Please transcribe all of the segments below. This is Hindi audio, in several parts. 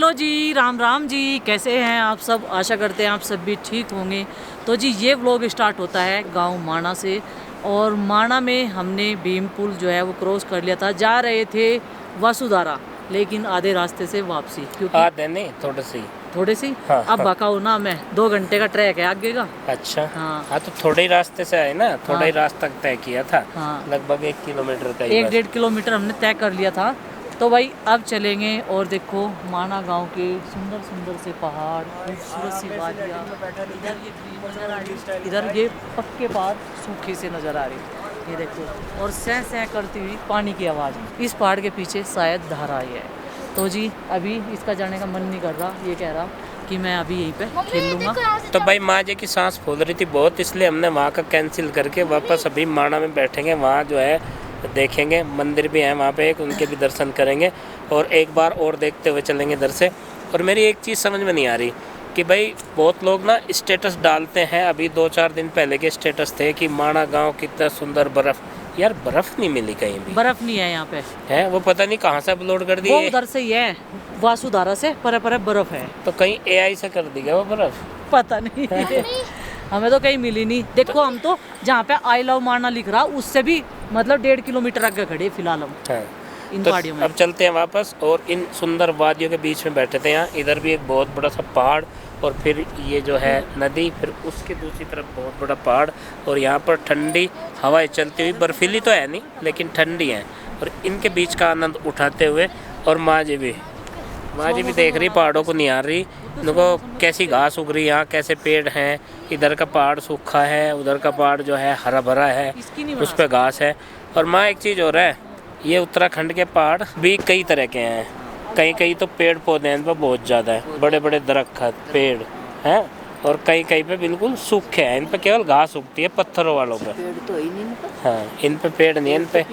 हेलो जी, राम राम जी, कैसे हैं आप सब। आशा करते हैं आप सब भी ठीक होंगे। तो जी ये व्लॉग स्टार्ट होता है गांव माणा से। और माणा में हमने भीम पुल जो है वो क्रॉस कर लिया था। जा रहे थे वसुधारा, लेकिन आधे रास्ते से वापसी, क्योंकि आधे नहीं थोड़े से हाँ, अब हाँ। भकाऊ ना, मैं 2 घंटे का ट्रैक है आगे का। अच्छा हाँ तो थोड़े ही रास्ते से आए ना, थोड़ा ही हाँ रास्ता तय किया था। हाँ, लगभग 1 किलोमीटर का ही बस। 1-1.5 किलोमीटर हमने तय कर लिया था। तो भाई अब चलेंगे। और देखो माना गांव के सुंदर सुंदर से पहाड़, खूबसूरत सी वादियाँ, इधर ये ग्रीन नजर आ रही, इधर ये पक्के पहाड़ सूखे से नजर आ रही, ये देखो। और सह सह करती हुई पानी की आवाज़। इस पहाड़ के पीछे शायद धारा ही है। तो जी अभी इसका जाने का मन नहीं कर रहा, ये कह रहा कि मैं अभी यहीं पे खेल लूँगा। तो भाई माँ जी की सांस फूल रही थी बहुत, इसलिए हमने वहाँ का कैंसिल करके वापस अभी माणा में बैठेंगे। वहाँ जो है देखेंगे, मंदिर भी है वहाँ पे एक, उनके भी दर्शन करेंगे और एक बार और देखते हुए चलेंगे इधर से। और मेरी एक चीज़ समझ में नहीं आ रही कि भाई बहुत लोग ना स्टेटस डालते हैं, अभी 2-4 दिन पहले के स्टेटस थे कि माणा गाँव कितना सुंदर, बर्फ़। यार बर्फ़ नहीं मिली कहीं भी, बर्फ नहीं है यहाँ पे। है वो पता नहीं कहाँ से अपलोड कर वो दिए। उधर से ही है, वासुधारा से परे परे बर्फ है। तो कहीं AI से कर दी क्या वो बर्फ़? पता नहीं हमें तो कहीं मिली नहीं। देखो हम तो जहाँ पे आई लव माना लिख रहा उससे भी मतलब 1.5 किलोमीटर आगे खड़े फिलहाल हम हाँ। इन तो पहाड़ियों में। अब चलते हैं वापस और इन सुंदर वादियों के बीच में बैठे थे। यहाँ इधर भी एक बहुत बड़ा सा पहाड़ और फिर ये जो है नदी, फिर उसके दूसरी तरफ बहुत बड़ा पहाड़। और यहाँ पर ठंडी हवाएं चलती हुई, बर्फीली तो है नहीं लेकिन ठंडी है, और इनके बीच का आनंद उठाते हुए। और माँ जी भी देख रही, पहाड़ों को निहार रही। उनको कैसी घास उग रही है यहाँ, कैसे पेड़ हैं। इधर का पहाड़ सूखा है, उधर का पहाड़ जो है हरा भरा है, उस पर घास है। और माँ एक चीज़ हो रहा है, ये उत्तराखंड के पहाड़ भी कई तरह के हैं। कहीं कहीं तो पेड़ पौधे हैं इन पर बहुत ज़्यादा है, बड़े बड़े दरख्त पेड़ हैं। और कहीं कहीं पे बिल्कुल सूखे हैं, इन पे केवल घास उगती है पत्थरों वालों पे। पेड़ तो ही नहीं। हाँ, इन पे पेड़ नहीं है,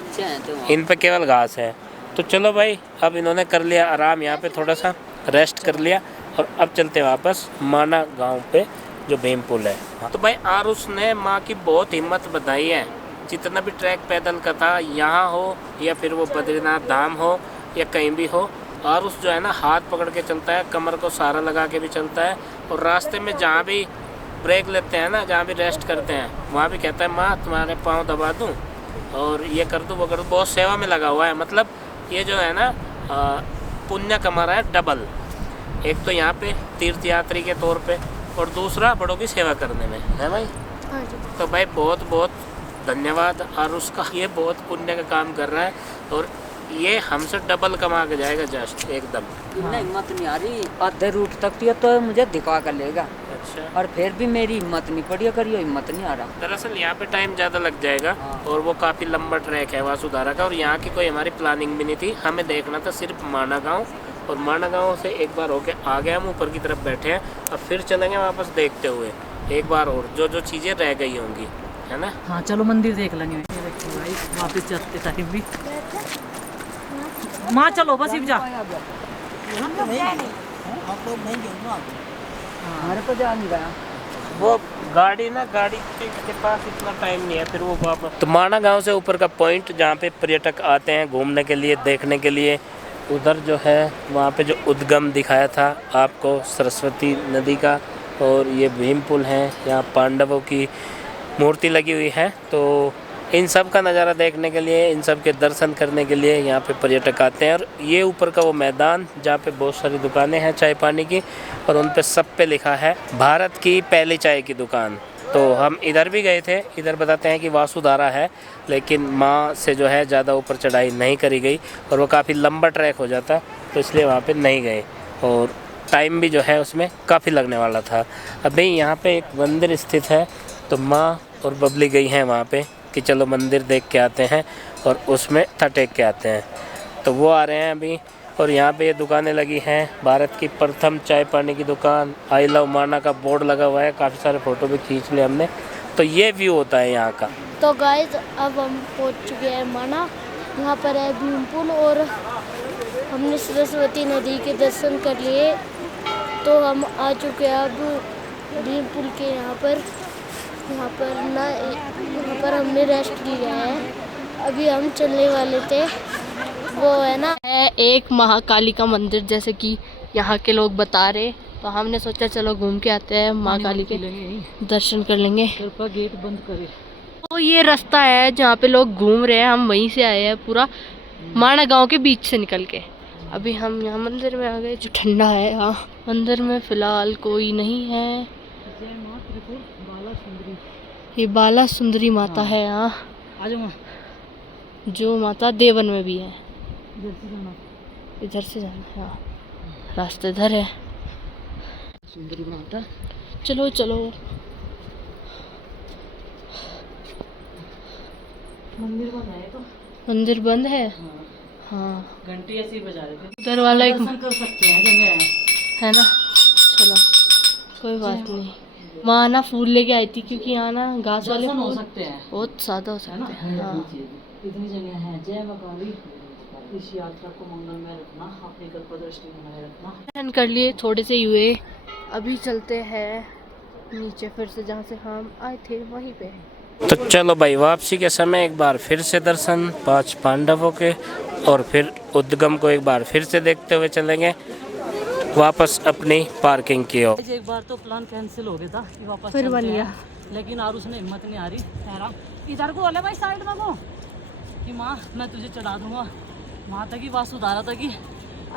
इन पे केवल घास है। तो चलो भाई, अब इन्होंने कर लिया आराम, यहाँ पे थोड़ा सा रेस्ट कर लिया और अब चलते हैं वापस माना गांव पे जो भीम पुल है। तो भाई आरुष ने माँ की बहुत हिम्मत बताई है। जितना भी ट्रैक पैदल का था, यहाँ हो या फिर वो बद्रीनाथ धाम हो या कहीं भी हो, आरुष जो है ना हाथ पकड़ के चलता है, कमर को सहारा लगा के भी चलता है। और रास्ते में जहाँ भी ब्रेक लेते हैं ना, जहाँ भी रेस्ट करते हैं, वहाँ भी कहता है माँ तुम्हारे पाँव दबा दूँ और ये कर दूँ वो कर दूँ। बहुत सेवा में लगा हुआ है। मतलब ये जो है ना पुण्य कमा रहा है डबल। एक तो यहाँ पे तीर्थ यात्री के तौर पे, और दूसरा बड़ों की सेवा करने में, है भाई। हाँ जी। तो भाई बहुत बहुत धन्यवाद आरुष का, ये बहुत पुण्य का काम कर रहा है और ये हमसे डबल कमा के जाएगा जस्ट एकदम। हिम्मत नहीं आ रही, आधे रूट तक तो मुझे दिखा कर लेगा। अच्छा, और फिर भी मेरी हिम्मत नहीं पड़ी, करियो हिम्मत नहीं आ रहा। दरअसल यहाँ पे टाइम ज़्यादा लग जाएगा और वो काफ़ी लंबा ट्रैक है वासुधारा का, और यहाँ की कोई हमारी प्लानिंग भी नहीं थी। हमें देखना था सिर्फ माना गाँव, और माना गाँव से एक बार होके आ गए हम, ऊपर की तरफ बैठे हैं। अब फिर चलेंगे वापस देखते हुए एक बार और जो जो चीज़ें रह गई होंगी, है ना। हाँ चलो मंदिर देख लेंगे। ये देखो भाई वापस जाते टाइम भी माँ चलो बस इब जा। हमारे को जा नहीं गया। वो गाड़ी के पास इतना टाइम नहीं है, फिर वो वापस। तो माना गांव से ऊपर का पॉइंट जहाँ पे पर्यटक आते हैं घूमने के लिए, देखने के लिए, उधर जो है वहाँ पे जो उद्गम दिखाया था आपको सरस्वती नदी का, और ये भीम पुल है, यहाँ पांडवों की मूर्ति लगी हुई है। तो इन सब का नज़ारा देखने के लिए, इन सब के दर्शन करने के लिए यहाँ पे पर्यटक आते हैं। और ये ऊपर का वो मैदान जहाँ पे बहुत सारी दुकानें हैं चाय पानी की, और उन पे सब पे लिखा है भारत की पहली चाय की दुकान। तो हम इधर भी गए थे, इधर बताते हैं कि वासुधारा है, लेकिन माँ से जो है ज़्यादा ऊपर चढ़ाई नहीं करी गई और वो काफ़ी लंबा ट्रैक हो जाता, तो इसलिए वहाँ पे नहीं गए और टाइम भी जो है उसमें काफ़ी लगने वाला था। अभी यहाँ पे एक मंदिर स्थित है, तो माँ और बबली गई हैं वहाँ पे कि चलो मंदिर देख के आते हैं और उसमें मत्था टेक के आते हैं। तो वो आ रहे हैं अभी। और यहाँ पे ये दुकानें लगी हैं, भारत की प्रथम चाय पानी की दुकान, आई लव माना का बोर्ड लगा हुआ है, काफ़ी सारे फ़ोटो भी खींच लिए हमने। तो ये व्यू होता है यहाँ का। तो गाइस अब हम पहुंच चुके हैं माना। यहाँ पर है भीम पुल और हमने सरस्वती नदी के दर्शन कर लिए। तो हम आ चुके हैं अब भीम पुल के यहाँ पर हमने रेस्ट लिया है। अभी हम चलने वाले थे, वो है ना है एक महाकाली का मंदिर, जैसे कि यहाँ के लोग बता रहे, तो हमने सोचा चलो घूम के आते हैं, माँ काली के दर्शन कर लेंगे। कृपया गेट बंद करे। तो ये रास्ता है जहाँ पे लोग घूम रहे हैं, हम वहीं से आए हैं, पूरा माना गांव के बीच से निकल के। अभी हम यहाँ मंदिर में आ गए, जो ठंडा है यहाँ। मंदिर में फिलहाल कोई नहीं है। जय माँ त्रिपुर बाला सुंदरी। ये बाला सुंदरी माता है यहाँ, आ जाओ माँ। जो माता देवन में भी है। इधर से जाना। इधर से जाना है, हाँ रास्ता इधर है। सुंदरी माता। चलो चलो। मंदिर बंद है तो। मंदिर बंद है, हाँ। घंटी ऐसे ही बजा रहे थे। उधर वाला एक दर्शन कर सकते हैं, जगह है ना। चलो कोई बात नहीं। माँ ना फूल लेके आई थी, क्योंकि यहाँ ना घास वाले दर्शन हो फूल सकते हैं, बहुत ज्यादा हो है ना। सकते हैं। हाँ। इतनी जगह है। जय माँ काली। इस यात्रा को मंगलमय रखना, अपनी कृपा दृष्टि बनाए रखना। दर्शन कर लिए, थोड़े से ही हुए। अभी चलते हैं नीचे फिर से, जहाँ से हम आए थे वहीं पे। तो चलो भाई, वापसी के समय एक बार फिर से दर्शन 5 पांडवों के, और फिर उद्गम को एक बार फिर से देखते हुए चलेंगे वापस अपनी पार्किंग की ओर। एक बार तो प्लान कैंसिल हो गया था कि वापस फिर चलते बन गया। हैं, लेकिन आरुष ने हिम्मत नहीं आ रही। ठहरा इधर को वाले भाई साइड में को कि माँ मैं तुझे चढ़ा दूंगा। वहाँ तक ही वासुधारा तक ही।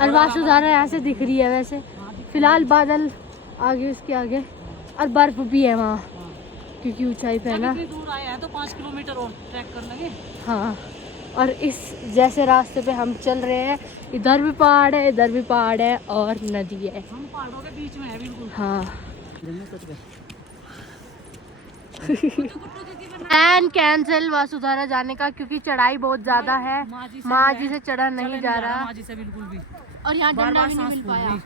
और वासुधारा यहाँ से दिख रही है वैसे फिलहाल, बादल आगे उसके आगे, और बर्फ भी है वहाँ, क्योंकि ऊंचाई पे है ना। इतनी दूर आए हैं तो 5 किलोमीटर और ट्रैक कर लेंगे। हाँ, और इस जैसे रास्ते पे हम चल रहे हैं, इधर भी पहाड़ है, इधर भी पहाड़ है, और नदी है। हम पहाड़ों के बीच में है बिल्कुल। हाँ। प्लान कैंसिल वासुधारा जाने का, क्योंकि चढ़ाई बहुत ज्यादा है। माँ जी से चढ़ा नहीं जा रहा, माँ जी से बिल्कुल भी। और यहाँ बार डंडा बार भी नहीं सांस मिल फूल पाया। रही।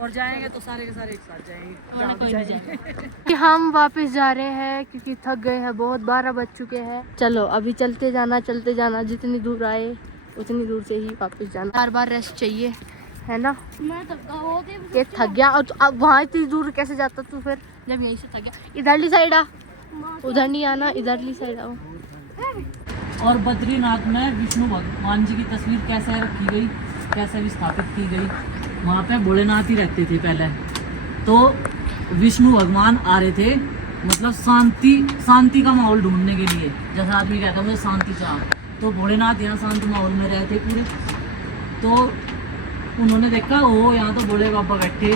और जाएंगे तो सारे के सारे एक साथ जाएंगे। कोई नहीं जाएगा। कि हम वापस जा रहे हैं, क्योंकि थक गए हैं बहुत, 12 बज चुके हैं। चलो अभी चलते जाना, जितनी दूर आए उतनी दूर से ही वापस जाना। बार बार रेस्ट चाहिए, है ना। ये थक गया, और अब वहाँ इतनी दूर कैसे जाता तू फिर, जब यहीं से थक गया। इधरली साइड आ, उधर नहीं आना, इधरली साइड आओ। और बद्रीनाथ में विष्णु भगवान जी की तस्वीर कैसे रखी गई, कैसे विस्थापित की गई। वहाँ पे भोलेनाथ ही रहते थे पहले। तो विष्णु भगवान आ रहे थे, मतलब शांति का माहौल ढूंढने के लिए। जैसा आदमी कहता है मुझे शांति चाहिए, तो भोलेनाथ यहाँ शांत माहौल में रहे थे पूरे। तो उन्होंने देखा वो यहाँ तो भोले बाबा बैठे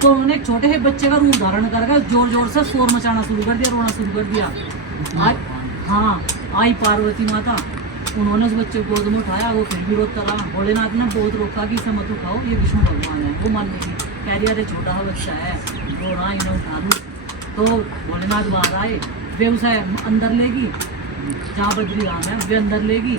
तो उन्होंने एक छोटे से बच्चे का रूप धारण करके जोर जोर से शोर मचाना शुरू कर दिया, रोना शुरू कर दिया। हाँ, आई पार्वती माता, उन्होंने उस बच्चे को गोद में उठाया, वो फिर भी रोता रहा। भोलेनाथ ने बहुत रोका कि इसे मत उठाओ, ये विष्णु भगवान है। वो मान नहीं, कह रही अरे छोटा सा बच्चा है, रो रहा, इन्हें उठा लूँ। तो भोलेनाथ बाहर आए, वे उसे अंदर लेगी, जहाँ बद्री राम है वे अंदर लेगी।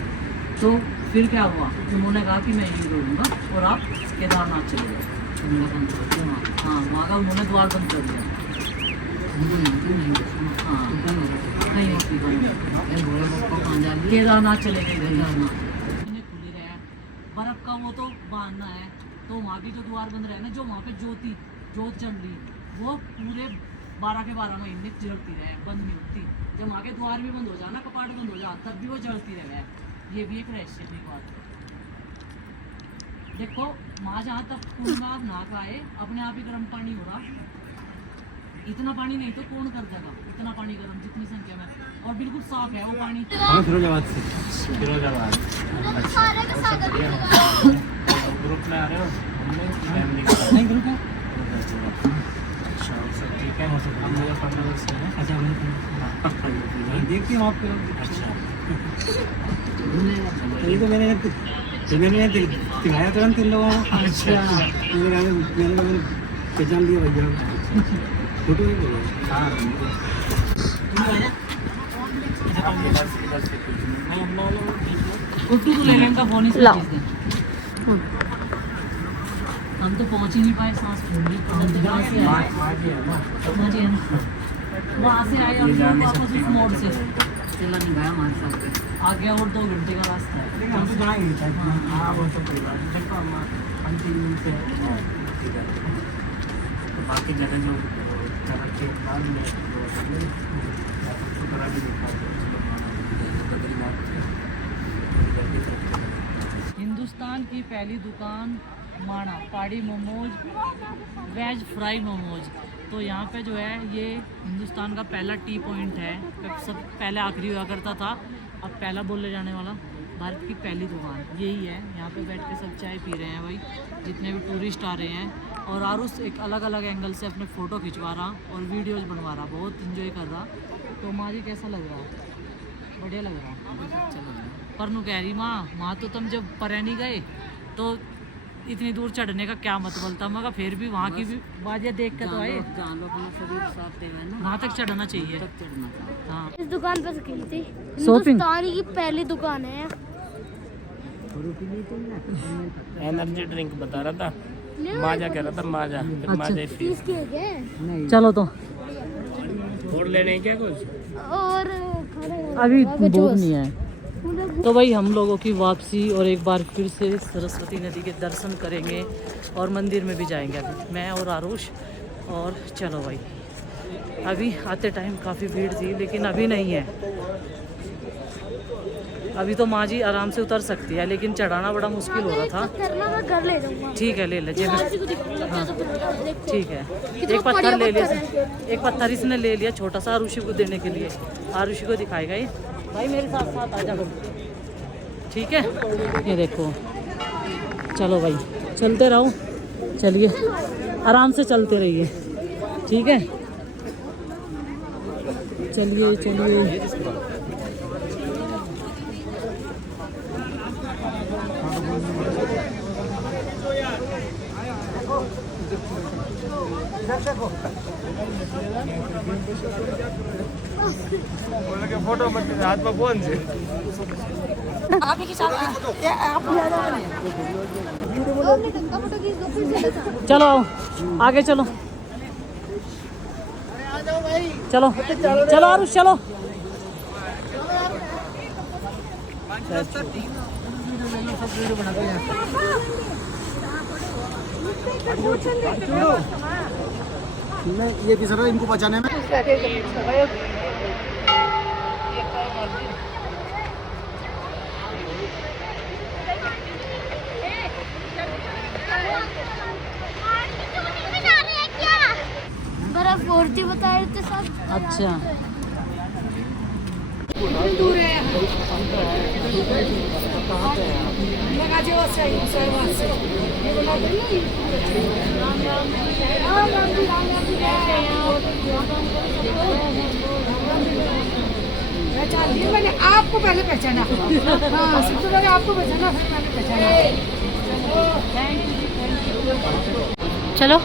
तो फिर क्या हुआ, उन्होंने कहा कि मैं यही रोऊंगा और आप केदारनाथ चले गए। हाँ, वहाँ का उन्होंने द्वार बंद कर दिया। हाँ, केदारनाथ चले गए। केदारनाथ खुली रहे, बर्फ का वो तो बांधना है, तो वहाँ की जो द्वार बंद रहे ना, जो वहाँ पे जोत चल रही, वो पूरे 12 के 12 महीने जलती रहे, बंद नहीं होती। जब वहाँ के द्वार भी बंद हो जाए ना, कपाट बंद हो जाए, तब भी वो जलती रहे। ये भी एक रहस्य की बात है। देखो वहाँ जहाँ तक कुंड में आप नहा पाए, अपने आप ही गर्म पानी हो रहा। इतना पानी नहीं तो कौन कर देगा इतना पानी गर्म, जितनी संख्या में, और बिल्कुल साफ है वो पानी। फिरोजाबाद से। फिरोजाबाद ग्रुप में आ रहे हो? नहीं ग्रुप है। ठीक है, हम लोग 15 वर्ष से हैं। अच्छा, देखती हूँ आपको। अच्छा, ये तो मैंने दिखाया तुरंत इन लोगों को। अच्छा, मैंने पहचान लिया भैया। फोटो ही बोलो। हाँ, फोटो तो ले लें का फोन ही से खींच दें। हम तो पहुंच ही नहीं पाए, सांस फूल रही। वहाँ से आए वहाँ से आए हम लोग वापस उस मोड़ से चला नहीं गया हमारे साथ, आगे और 2 घंटे का रास्ता है। हम तो जाएंगे। हाँ, वो तो कोई बात नहीं, अंतिम से बाकी जगह जो के बाद में हिंदुस्तान की पहली दुकान माना पहाड़ी मोमोज, वेज फ्राई मोमोज। तो यहाँ पे जो है ये हिंदुस्तान का पहला टी पॉइंट है। सब पहले आखिरी हुआ करता था, अब पहला बोले जाने वाला भारत की पहली दुकान यही है। यहाँ पे बैठ के सब चाय पी रहे हैं भाई, जितने भी टूरिस्ट आ रहे हैं। और आरुष एक अलग अलग एंगल से अपने फ़ोटो खिंचवा रहा और वीडियोज़ बनवा रहा, बहुत इन्जॉय कर रहा। तो माँ जी कैसा लग रहा? बढ़िया लग रहा, अच्छा लग रहा। पर नू कह रही माँ तो तुम जब परे नहीं गए तो इतनी दूर चढ़ने का क्या मतलब था। मगर फिर भी वहाँ की भी बाजियाँ देख के तो आए, वहाँ तक चढ़ना चाहिए। हाँ, इस दुकान पर की थी, शॉपिंग हिंदुस्तान की पहली दुकान है। एनर्जी ड्रिंक बता रहा था, माजा कह रहा था, माजा फिर माजा ही पी। इसके है चलो तो और लेने क्या कुछ? और अभी भूख नहीं है। तो भाई हम लोगों की वापसी, और एक बार फिर से सरस्वती नदी के दर्शन करेंगे और मंदिर में भी जाएंगे। अभी मैं और आरुष। और चलो भाई, अभी आते टाइम काफ़ी भीड़ थी लेकिन अभी नहीं है। अभी तो माँ जी आराम से उतर सकती है, लेकिन चढ़ाना बड़ा मुश्किल हो रहा था। करना मैं घर ले जाऊंगा। ठीक है, ले ले जेब में। हाँ। ठीक है, एक पत्थर ले लिया, एक पत्थर इसने ले लिया छोटा सा आरुषि को देने के लिए। आरुषि को दिखाएगा ये, भाई मेरे साथ साथ आ जाओ। ठीक है, ये देखो। चलो भाई चलते रहो, चलिए आराम से चलते रहिए। ठीक है, चलिए चलिए। फोटो मत, हाथ में फोन से। चलो आगे चलो, चलो चलो आरुष चलो। ये किस तरह इनको बचाने में बर्फ फोड़ती बता रहे थे सब। अच्छा, दूर है। मैंने आपको पहले पहचाना। हाँ, सबसे पहले आपको पहचाना, फिर मैंने पहचाना। चलो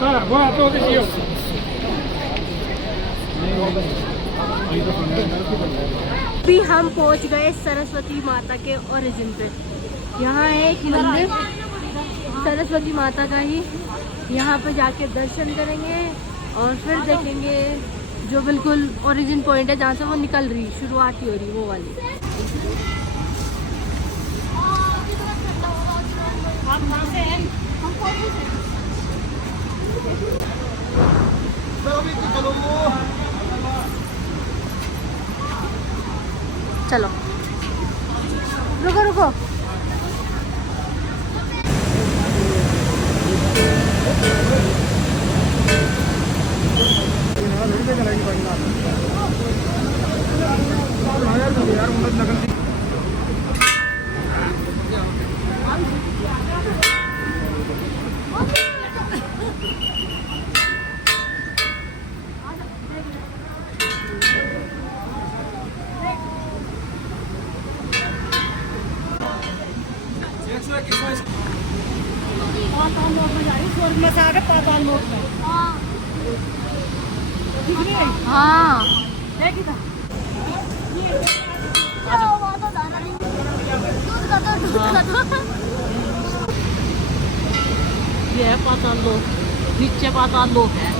अभी हम पहुंच गए सरस्वती माता के ओरिजिन पे। यहाँ है एक मंदिर सरस्वती माता का ही, यहाँ पे जाके दर्शन करेंगे और फिर देखेंगे जो बिल्कुल ओरिजिन पॉइंट है जहाँ से वो निकल रही, शुरुआत ही हो रही वो वाली। आप कहाँ से हैं? चलो रुको रुको। हाँ ये है पाताल लोक, नीचे पाताल लोक है?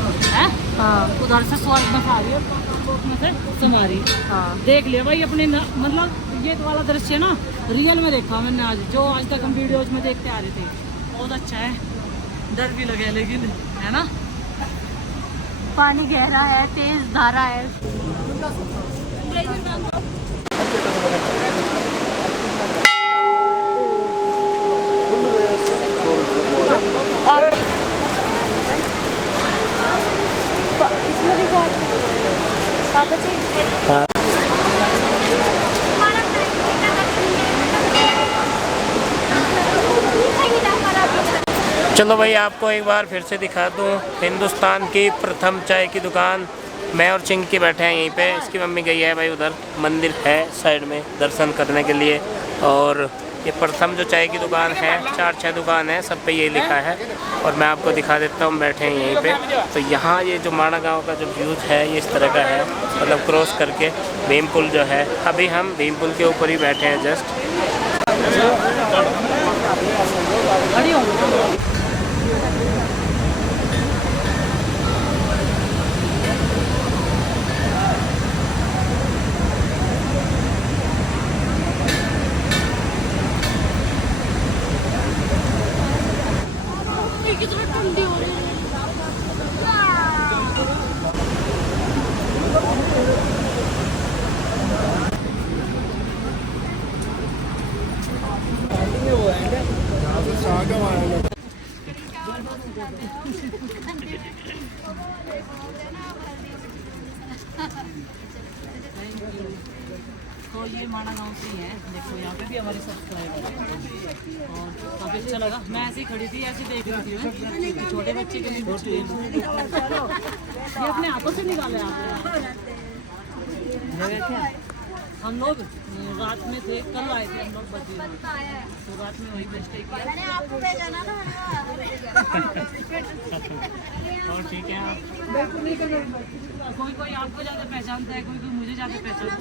हाँ, उधर से स्वर्ग में खा रही है, पाताल लोक में से तुम्हारी। हाँ, देख लिया भाई अपने मतलब ये वाला दृश्य ना रियल में देखा मैंने आज, जो आज तक हम वीडियोज में देखते आ रहे थे। बहुत अच्छा है, डर भी लगे लेकिन, है ना? पानी गहरा है, तेज धारा है। इसमें भी पापा जी हाँ। चलो भाई आपको एक बार फिर से दिखा दूँ हिंदुस्तान की प्रथम चाय की दुकान। मैं और चिंकी बैठे हैं यहीं पे। इसकी मम्मी गई है भाई उधर, मंदिर है साइड में दर्शन करने के लिए। और ये प्रथम जो चाय की दुकान है, 4-6 दुकान है, सब पे ये लिखा है। और मैं आपको दिखा देता हूँ, बैठे हैं यहीं पे। तो यहाँ ये जो माणा गांव का जो व्यूज़ है ये इस तरह का है, मतलब क्रॉस करके भीम पुल जो है। अभी हम भीम पुल के ऊपर ही बैठे हैं जस्ट। कितना ठंडी हो रही है। तो ये माणा गांव से ही है। देखो यहाँ पे भी हमारे सब्सक्राइबर हैं और काफ़ी अच्छा लगा। मैं ऐसे ही खड़ी थी, ऐसे देख रही थी कि छोटे बच्चे के लिए कुछ ये अपने हाथों से निकाले आपने। हम लोग रात में थे, कल आए थे हम लोग बद्रीनाथ, तो रात में वहीं पे स्टे किया। और ठीक है, कोई कोई आपको ज़्यादा पहचानता है, कोई कोई मुझे ज़्यादा पहचानता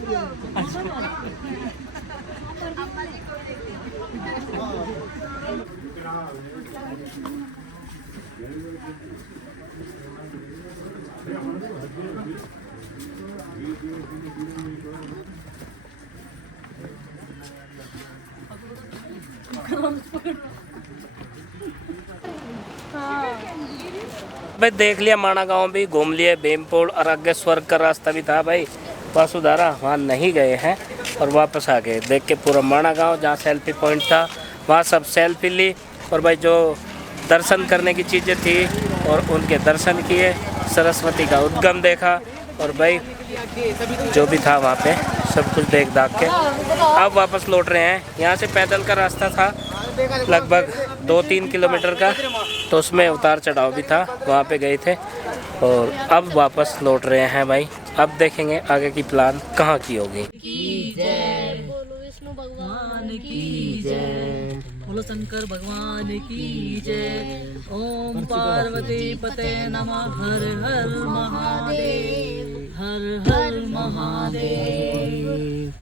भाई देख लिया माणा गांव भी, घूम लिए भीमपुल, और आगे स्वर्ग का रास्ता भी था भाई, वासुधारा, वहाँ नहीं गए हैं और वापस आ गए। देख के पूरा माणा गांव, जहाँ सेल्फी पॉइंट था वहाँ सब सेल्फी ली। और भाई जो दर्शन करने की चीज़ें थी और उनके दर्शन किए, सरस्वती का उद्गम देखा, और भाई जो भी था वहाँ पे सब कुछ देख दाख के अब वापस लौट रहे हैं। यहाँ से पैदल का रास्ता था लगभग 2-3 किलोमीटर का, तो उसमें उतार चढ़ाव भी था, वहाँ पे गए थे। और अब वापस लौट रहे हैं भाई। अब देखेंगे आगे की प्लान कहाँ की होगी। बोलो विष्णु भगवान की जय, बोलो शंकर भगवान की जय। ओम पार्वती पते नमः। हर हर महादेव, हर हर महादेव।